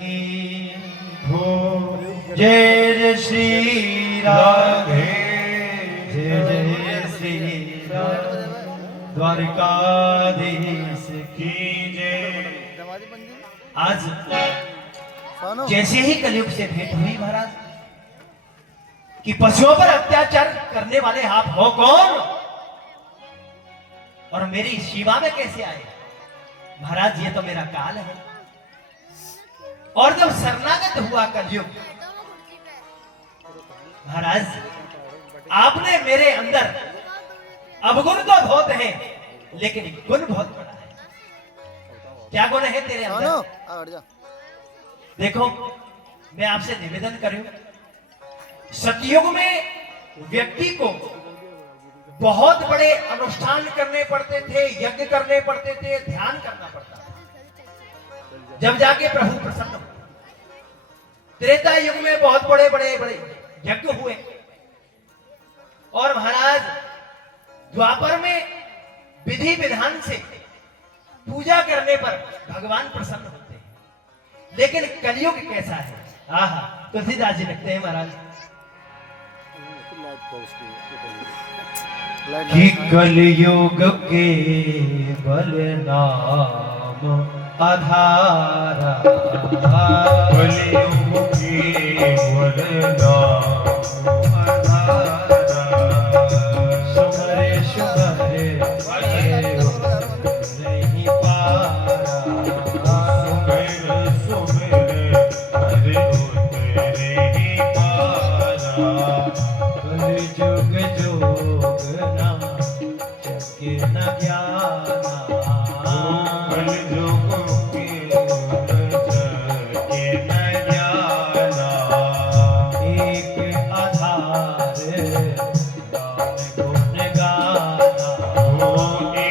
की हो। जय जय श्री राधे, जय जय श्री राधे, द्वारकाधीश की जय। आज जैसे ही कलयुग से भेंट हुई महाराज कि पशुओं पर अत्याचार करने वाले आप हो कौन और मेरी सीमा में कैसे आए? महाराज ये तो मेरा काल है। और जब शरणागत हुआ कलयुग, महाराज आपने मेरे अंदर अवगुण तो बहुत है लेकिन गुण बहुत बड़ा है। क्या गुण है तेरे अंदर? देखो मैं आपसे निवेदन करूं, सतयुग में व्यक्ति को बहुत बड़े अनुष्ठान करने पड़ते थे, यज्ञ करने पड़ते थे, ध्यान करना पड़ता था, जब जाके प्रभु प्रसन्न हो। त्रेता युग में बहुत बड़े बड़े बड़े यज्ञ हुए और महाराज द्वापर में विधि विधान से पूजा करने पर भगवान प्रसन्न होते हैं। लेकिन कलयुग कैसा है? आहा, तुलसीदास जी लिखते हैं महाराज कि कलयुग के बल नाम आधारा, कलयुग के बल नाम आधारा, सुमरे सुमरे नहीं पारा, सुमरे सुमरे नहीं पारा, कलयुग जोग ना चके न ज्ञाना, कलयुग के चके न ज्ञाना, एक आधार नाम गुण गाना,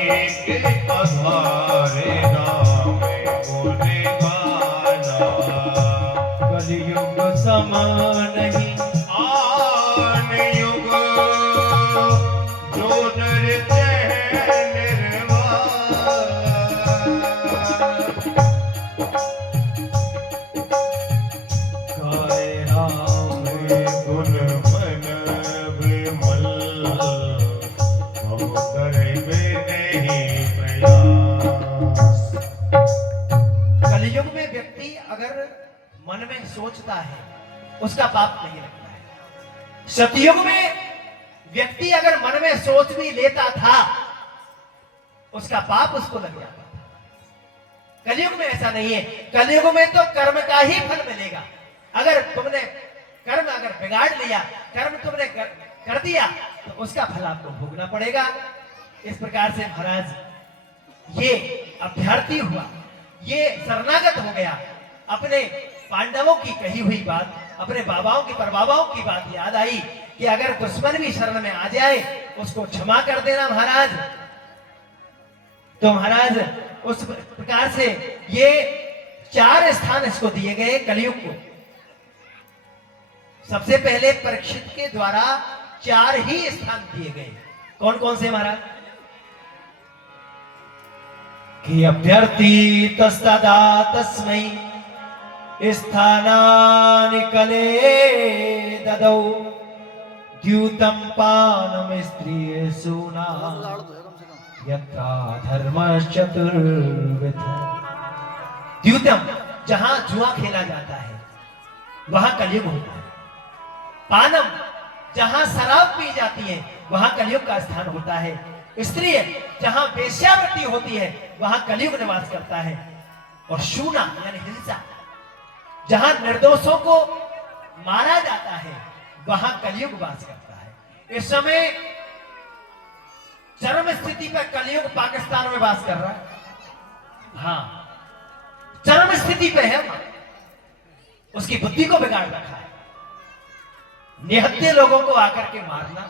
एक आधार नाम गुण गाना, कलयुग समान नहीं मन में सोचता है उसका पाप नहीं लगता है। सतयुग में व्यक्ति अगर मन में सोच भी लेता था उसका पाप उसको लग जाता था। कलयुग में ऐसा नहीं है। कलयुग में तो कर्म का ही फल मिलेगा। अगर तुमने कर्म अगर बिगाड़ लिया, कर्म तुमने कर दिया तो उसका फल आपको भोगना पड़ेगा। इस प्रकार से महाराज ये अभ्यर्थी हुआ, ये शरणागत हो गया। अपने पांडवों की कही हुई बात, अपने बाबाओं की परबाबाओं की बात याद आई कि अगर दुश्मन भी शरण में आ जाए उसको क्षमा कर देना महाराज। तो महाराज उस प्रकार से ये 4 स्थान इसको दिए गए कलयुग को। सबसे पहले परीक्षित के द्वारा 4 ही स्थान दिए गए। कौन कौन से महाराज? कि अभ्यर्थी तस्तदा तस्मै स्थानानि कले ददौ, द्यूतं पानम स्त्रिय सूना यथा धर्मश्चतुर्विध। द्यूतम जहां जुआ खेला जाता है वहां कलयुग होता है। पानम जहां शराब पी जाती है वहां कलयुग का स्थान होता है। स्त्री जहां वेश्यावृत्ति होती है वहां कलयुग निवास करता है। और शूना यानी हिंसा, जहां निर्दोषों को मारा जाता है वहां कलयुग वास करता है। इस समय चरम स्थिति पर कलयुग पाकिस्तान में वास कर रहा है। हाँ, चरम स्थिति पे है। उसकी बुद्धि को बिगाड़ रखा है। निहत्थे लोगों को आकर के मारना।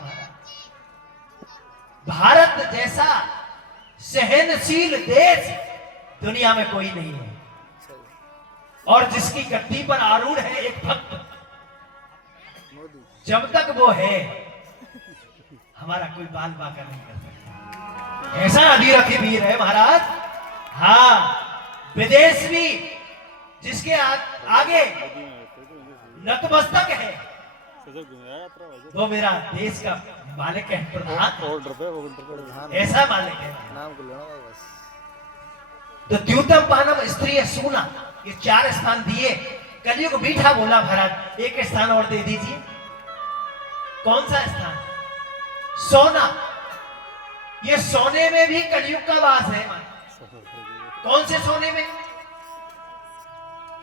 भारत जैसा सहनशील देश दुनिया में कोई नहीं है। और जिसकी गद्दी पर आरूढ़ है एक भक्त, जब तक वो है हमारा कोई बाल बाका नहीं कर सकता। ऐसा अधीर वीर है महाराज। हाँ, विदेश भी जिसके आगे नतमस्तक है, वो मेरा देश का मालिक है, प्रधान, ऐसा मालिक है। तो द्यूतम पानम स्त्री सूना, ये 4 स्थान दिए। कलयुग मीठा बोला महाराज, एक स्थान और दे दीजिए। कौन सा स्थान? सोना। ये सोने में भी कलयुग का वास है। कौन से सोने में?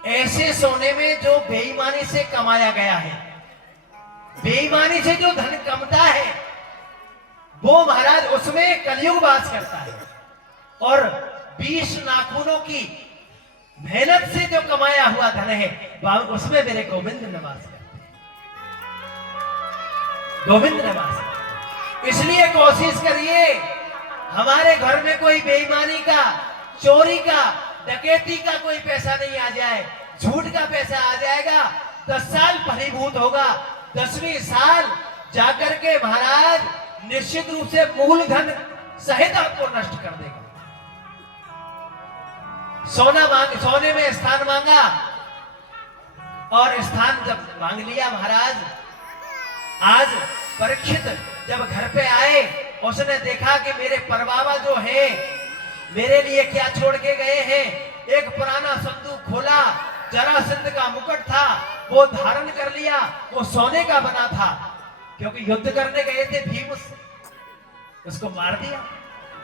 ऐसे सोने में जो बेईमानी से कमाया गया है, बेईमानी से जो धन कमता है, वो महाराज उसमें कलयुग वास करता है। और 20 नाखूनों की मेहनत से जो कमाया हुआ धन है, उसमें मेरे गोविंद निवास करते हैं। गोविंद निवास। इसलिए कोशिश करिए हमारे घर में कोई बेईमानी का, चोरी का, डकैती का कोई पैसा नहीं आ जाए। झूठ का पैसा आ जाएगा, 10 साल फलीभूत होगा, 10वीं साल जाकर के महाराज निश्चित रूप से मूलधन सहित आपको नष्ट कर देगा। सोने में स्थान मांगा, और स्थान जब मांग लिया महाराज, आज परीक्षित जब घर पे आए, उसने देखा कि मेरे परबाबा जो है मेरे लिए क्या छोड़ के गए हैं। एक पुराना संदूक खोला, जरासंध का मुकुट था, वो धारण कर लिया। वो सोने का बना था, क्योंकि युद्ध करने गए थे भीम, उसको मार दिया।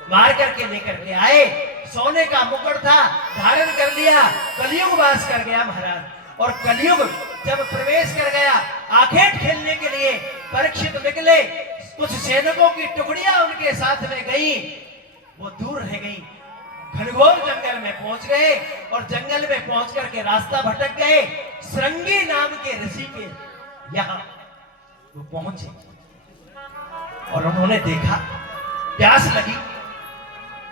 मार करके लेकर के आए, सोने का मुकुट था, धारण कर लिया, कलयुग वास कर गया महाराज। और कलयुग जब प्रवेश कर गया, आखेट खेलने के लिए परीक्षित निकले। कुछ सैनिकों की टुकड़ियां उनके साथ में गई, वो दूर रह गई, घनघोर जंगल में पहुंच गए। और जंगल में पहुंच करके रास्ता भटक गए। श्रृंगी नाम के ऋषि के यहां वो पहुंचे, और उन्होंने देखा प्यास लगी,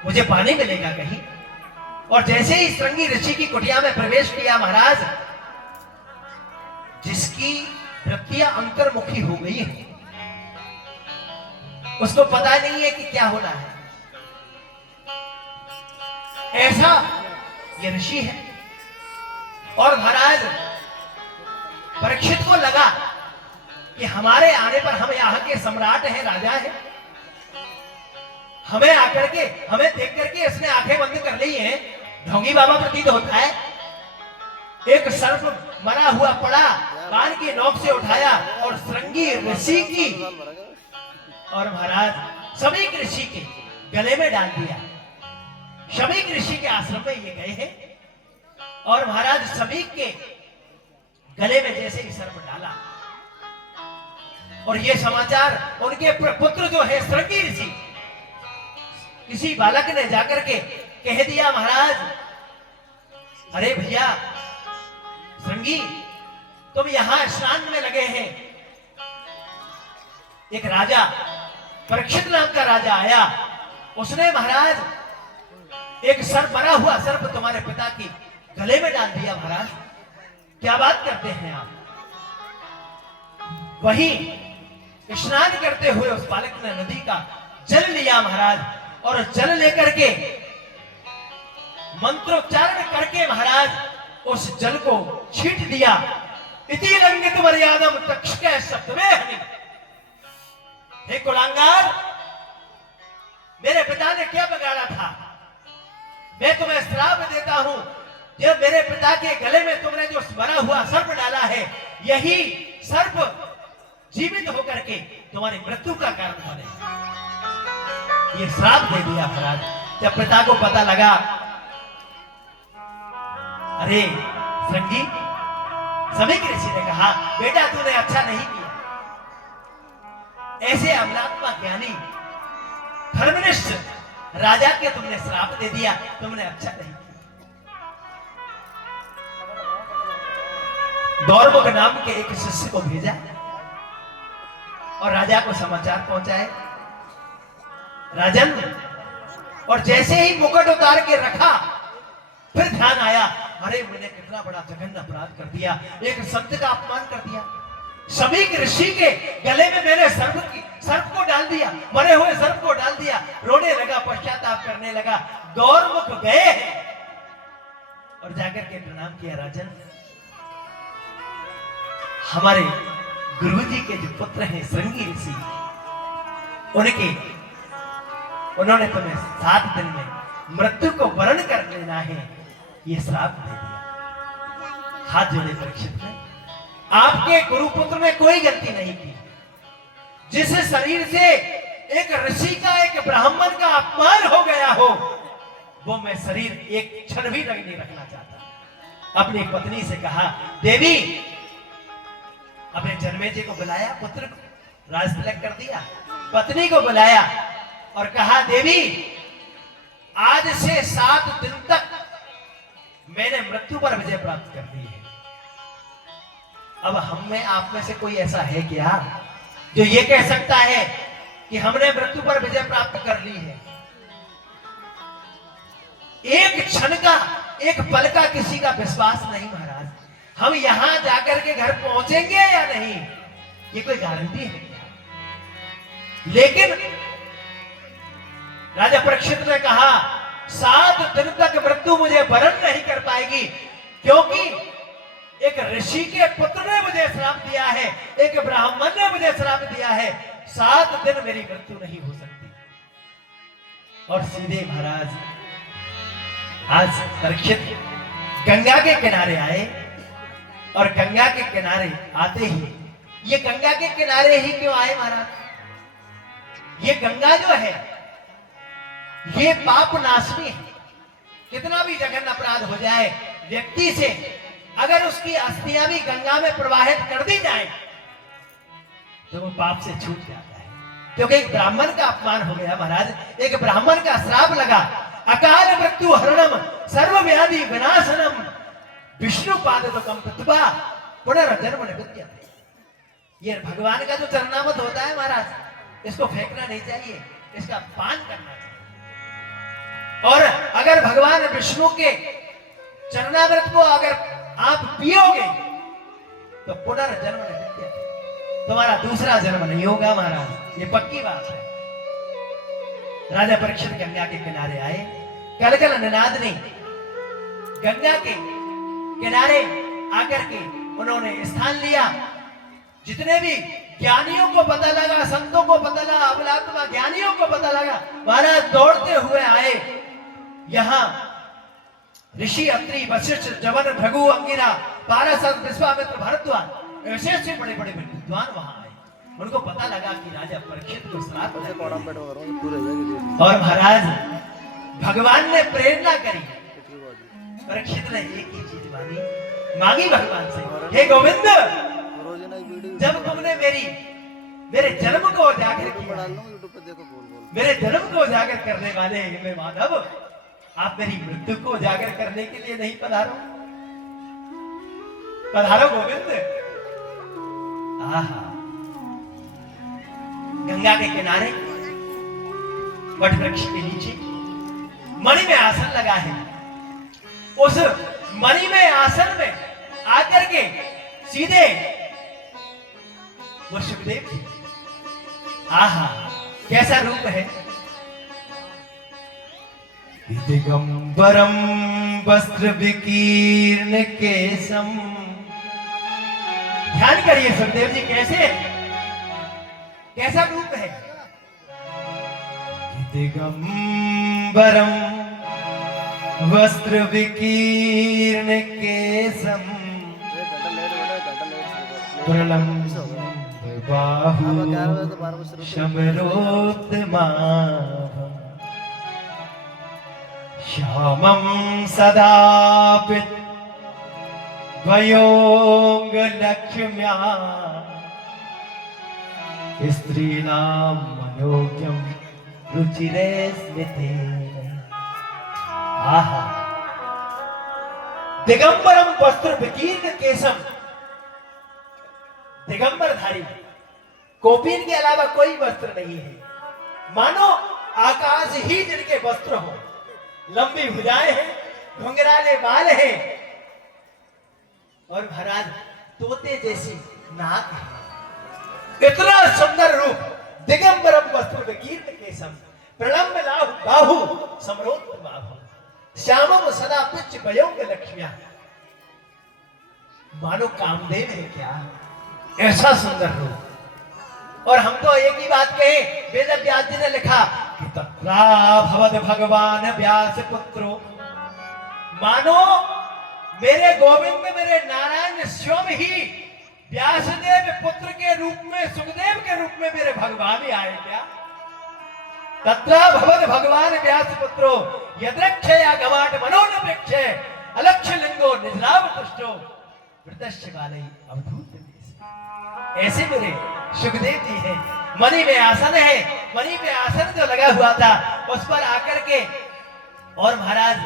मुझे पानी मिलेगा कहीं। और जैसे ही श्रृंगी ऋषि की कुटिया में प्रवेश किया महाराज, जिसकी वृत्तियां अंतर्मुखी हो गई है, उसको पता नहीं है कि क्या होना है। ऐसा ये ऋषि है। और महाराज परीक्षित को लगा कि हमारे आने पर, हम यहाँ के सम्राट हैं, राजा हैं, हमें आकर के, हमें देख करके इसने आंखें बंद कर ली हैं। ढोंगी बाबा प्रतीत होता है। एक सर्प मरा हुआ पड़ा, कान की नोक से उठाया और श्रृंगी ऋषि की और महाराज सभी ऋषि के गले में डाल दिया। सभी ऋषि के आश्रम में ये गए हैं, और महाराज सभी के गले में जैसे ही सर्प डाला, और ये समाचार उनके पुत्र जो है श्रृंगी ऋषि, किसी बालक ने जाकर के कह दिया, महाराज अरे भैया श्रृंगी, तुम यहां स्नान में लगे हैं। एक राजा, परीक्षित नाम का राजा आया, उसने महाराज एक सर्प, मरा हुआ सर्प तुम्हारे पिता की गले में डाल दिया। महाराज क्या बात करते हैं आप? वही स्नान करते हुए उस बालक ने नदी का जल लिया महाराज, और जल लेकर के मंत्रोच्चारण करके महाराज उस जल को छींट दिया। इति लंघित मर्यादम तक्षक सप्तमे हनि। हे कुलांगार, मेरे पिता ने क्या बिगाड़ा था? मैं तुम्हें श्राप देता हूं, जब मेरे पिता के गले में तुमने जो मरा हुआ सर्प डाला है, यही सर्प जीवित होकर के तुम्हारी मृत्यु का कारण बने। ये श्राप दे दिया महाराज। जब पिता को पता लगा, अरे श्रृंगी, सभी ऋषि ने कहा, बेटा तूने अच्छा नहीं किया। ऐसे अमलात्मा ज्ञानी धर्मनिष्ठ राजा के तुमने श्राप दे दिया, तुमने अच्छा नहीं किया। दौर्मुख नाम के एक शिष्य को भेजा और राजा को समाचार पहुंचाए। राजन, और जैसे ही मुकुट उतार के रखा, फिर ध्यान आया, अरे मैंने कितना बड़ा जघन्य अपराध कर दिया, एक संत का अपमान कर दिया। सभी ऋषि के गले में मैंने सर्प को डाल दिया, मरे हुए सर्प को डाल दिया। रोने लगा, पश्चाताप करने लगा। दौर्मुख गए हैं, और जाकर के प्रणाम किया, राजन हमारे गुरुजी के जो पुत्र हैं श्रृंगी ऋषि, उन्होंने तुम्हें 7 दिन में मृत्यु को वरण कर लेना है, ये श्राप दे दिया। हाथ जोड़े परीक्षित ने, आपके गुरुपुत्र ने कोई गलती नहीं की। जिस शरीर से एक ऋषि का, एक ब्राह्मण का अपमान हो गया हो, वो मैं शरीर एक क्षण भी नहीं रखना चाहता। अपनी पत्नी से कहा, देवी, अपने जन्मेजय को बुलाया, पुत्र को राज तिलक कर दिया, पत्नी को बुलाया और कहा, देवी, आज से 7 दिन तक मैंने मृत्यु पर विजय प्राप्त कर दी है। अब हम में, आप में से कोई ऐसा है क्या जो ये कह सकता है कि हमने मृत्यु पर विजय प्राप्त कर ली है? एक क्षण का, एक पल का किसी का विश्वास नहीं महाराज। हम यहां जाकर के घर पहुंचेंगे या नहीं, ये कोई गारंटी है क्या? लेकिन राजा परीक्षित ने कहा, 7 दिन तक मृत्यु मुझे वरण नहीं कर पाएगी, क्योंकि एक ऋषि के पुत्र ने मुझे श्राप दिया है, एक ब्राह्मण ने मुझे श्राप दिया है, 7 दिन मेरी मृत्यु नहीं हो सकती। और सीधे महाराज आज परीक्षित गंगा के किनारे आए, और गंगा के किनारे आते ही, ये गंगा के किनारे ही क्यों आए महाराज? ये गंगा जो है ये पाप नाशनी है। कितना भी जघन्य अपराध हो जाए व्यक्ति से, अगर उसकी अस्थियां भी गंगा में प्रवाहित कर दी जाए तो वो पाप से छूट जाता है। क्योंकि एक ब्राह्मण का अपमान हो गया महाराज, एक ब्राह्मण का श्राप लगा। अकाल मृत्यु हरणम सर्वव्याधि विनाशनम विष्णु पाद तो कम तत्वा पुनर्जन्म निवृत्त्यते। ये भगवान का जो चरणामृत होता है महाराज, इसको फेंकना नहीं चाहिए, इसका पान करना चाहिए। और अगर भगवान विष्णु के चरणामृत को अगर आप पियोगे तो पुनर्जन्म निवृत्त्यते, तुम्हारा दूसरा जन्म नहीं होगा महाराज, ये पक्की बात है। राजा परीक्षित गंगा के किनारे आए, कलकल निनाद ने गंगा के किनारे आकर के उन्होंने स्थान लिया। जितने भी ज्ञानियों को पता लगा, संतों को पता लगा, अबलात्मा ज्ञानियों को पता लगा, महाराज दौड़ते हुए आए। यहां ऋषि, अत्रि, वशिष्ठ, जवन, भृगु, अंगिरा, पाराशर, विश्वामित्र, भारद्वाज, ऐसे बड़े बड़े विद्वान वहां आए। उनको पता लगा कि राजा परीक्षित को श्राप है। और महाराज भगवान ने प्रेरणा करी, परीक्षित ने एक ही चीज मांगी भगवान से, हे गोविंद, जब तुमने मेरे जन्म को उजागर किया, मेरे जन्म को उजागर करने वाले हे माधव, आप मेरी मृत्यु को उजागर करने के लिए नहीं पधारो? पधारो गोविंद। आहा, गंगा के किनारे वट वृक्ष के नीचे मणि में आसन लगा है। उस मणि में आसन में आकर के सीधे वो सुखदेव जी, आहा कैसा रूप है। दिगंबरम वस्त्र विकीर्ण केशम, ध्यान करिए सुखदेव जी कैसा रूप है। दिगंबरम वस्त्र विकीर्ण केशम प्रलम्ब बाहु शमरोत्तमा श्यामं सदा वयोंग लक्ष्म्या स्त्रीणां मनोज्ञं रुचिरे स्मिते। आहा, दिगंबरम वस्त्र विकीर्ण केशम, दिगंबरधारी, कौपीन के अलावा कोई वस्त्र नहीं है, मानो आकाश ही जिनके वस्त्र हो। लंबी भुजाएं हैं, घुंघराले बाल हैं, और महाराज तोते जैसी नाक है। इतना सुंदर रूप, दिगंबरम वस्त्र विकीर्ण केशम प्रलम्ब बाहु समरोत्तम बाहु। श्यामम सदा पिच पयोंग लक्ष्मिया। मानो कामदेव है क्या, ऐसा सुंदर रूप। और हम तो एक ही बात कहे, वेद व्यास जी ने लिखा कि तत्रा भवद भगवान व्यास पुत्रो, मानो मेरे गोविंद मेरे नारायण स्वयं ही व्यासदेव पुत्र के रूप में, सुखदेव के रूप में मेरे भगवान ही आए क्या। तत्रा भवद भगवान व्यास पुत्रो यद्रक्षया गवाट मनोनपेक्षे अलक्ष्य लिंगो निजलाभ तुष्टो वृतश्च बालई अवधूत देश। ऐसे मेरे सुखदेव जी हैं। मणि में आसन है, मणि में आसन जो लगा हुआ था उस पर आकर के और महाराज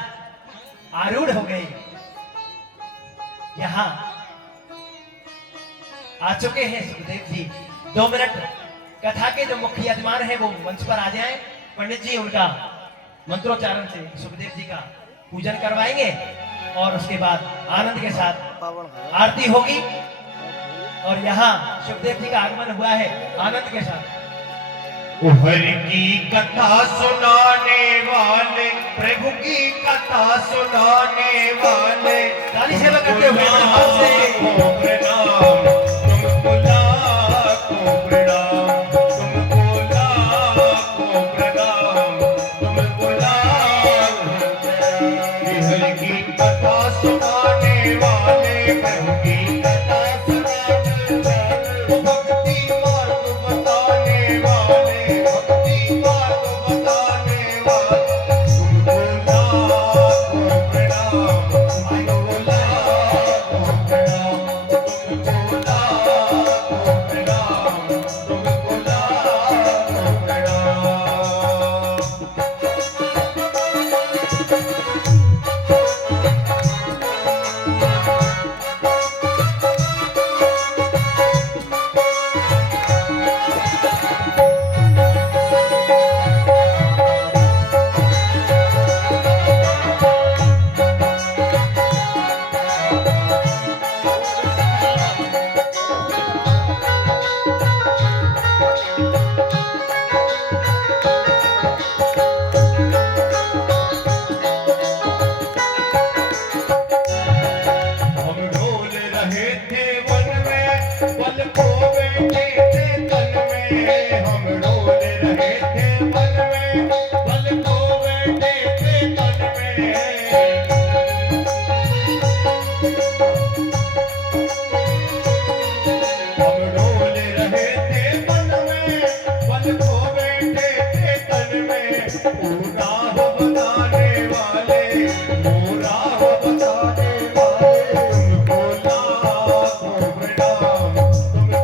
आरूढ़ हो गए। यहां आ चुके हैं सुखदेव जी। 2 मिनट कथा के जो मुख्य यजमान है वो मंच पर आ जाएं। पंडित जी उनका मंत्रोच्चारण से सुखदेव जी का पूजन करवाएंगे और उसके बाद आनंद के साथ आरती होगी। और यहाँ सुखदेव जी का आगमन हुआ है आनंद के साथ। हरि की कथा सुनाने वाले, प्रभु की कथा सुनाने वाले, ताली सेवा करते हुए तुमको प्रणाम, तुमको लाखों प्रणाम, तुमको लाखों प्रणाम, तुमको लाखों प्रणाम। हरि की कथा सुनाने वाले, प्रभु की कथा सुनाने वाले, भक्ति मार्ग बताने वाले, भक्ति मार्ग बताने वाले, तुमको लाखों प्रणाम, तुमको लाखों प्रणाम, तुमको लाखों प्रणाम, तुमको लाखों प्रणाम। हम डोल रहे थे वन में, बल को बैठे थे तन में। हम डोल रहे थे वन में, बल को बैठे थे तन में। हम डोल रहे थे वन में, बल को बैठे थे तन में। पूरा हो बताने वाले, पूरा हो बताने वाले, तुमको लाखों प्रणाम, तुमको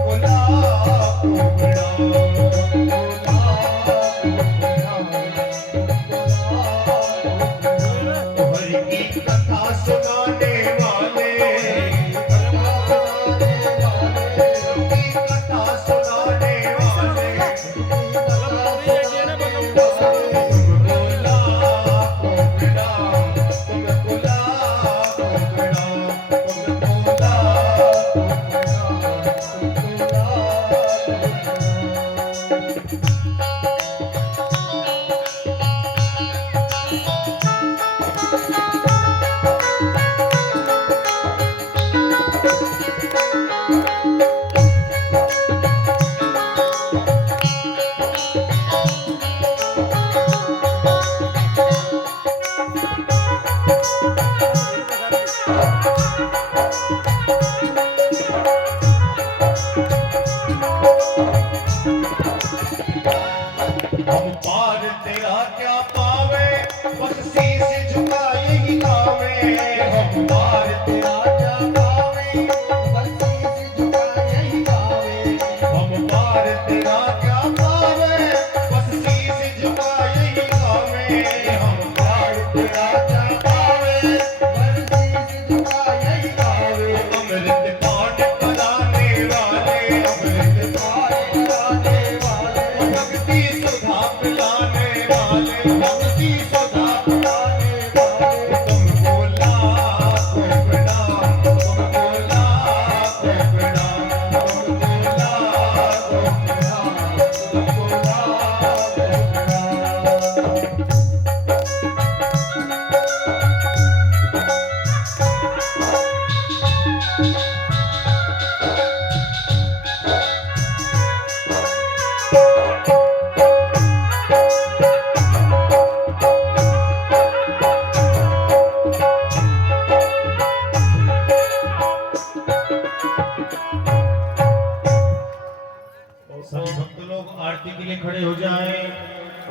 आरती के लिए खड़े हो जाएं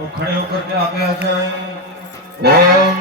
और खड़े होकर के आगे आ जाएं। ओम